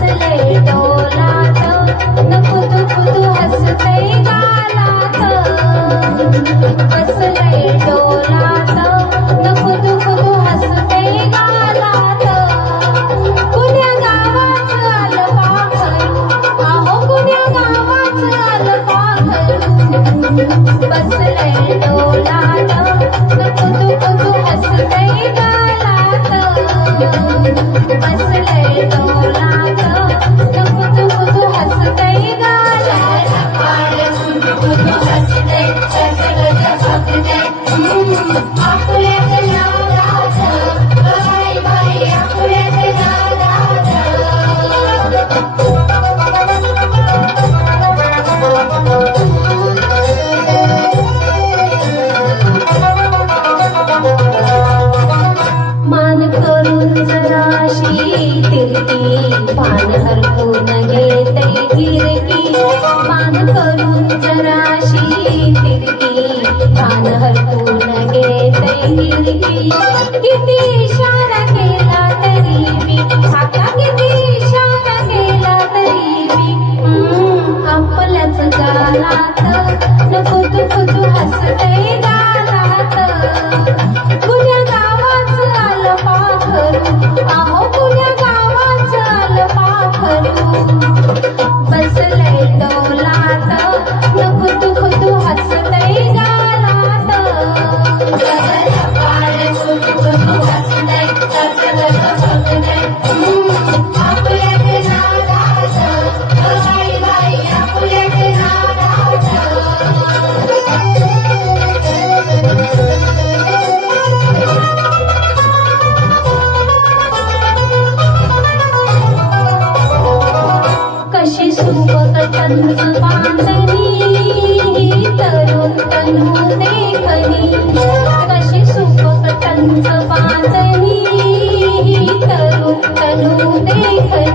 बसले डोलात न खुदू खुदू हसते गालात बसले डोलात न खुदू खुदू हसते गालात कुण्या गावाचं आलं पाखरू आहो कुण्या गावाचं आलं पाखरू बसले डोलात न खुदू खुदू हसते गालात बसले डोलात न खुदू खुदू हसते गालात खुदू हसते आपुल्याचं नादात बाई बाई आपुल्याचं नादात मान करून जराशी तिरकी पान हरपून घेते गिरकी मान करून जराशी तिरकी पान हरपून घेते गिरकी किती इशारा केला तरी बी काका किती इशारा केला तरी बी आपल्याच गालात न खुदू खुदू हसते गालात कुण्या गावाचं आलं पाखरू आहो कुण्या गावाचं आलं पाखरू बसले डोलात न खुदू खुदू हसते गालात खुदू खुदू हसते आपुल्याचे नादात बाई बाई आपुल्याचे नादात कशी सुबकटंच बांधणी तरुण तनू देखणी कशी सुबकटंच बांधणी तरुण तनू देखणी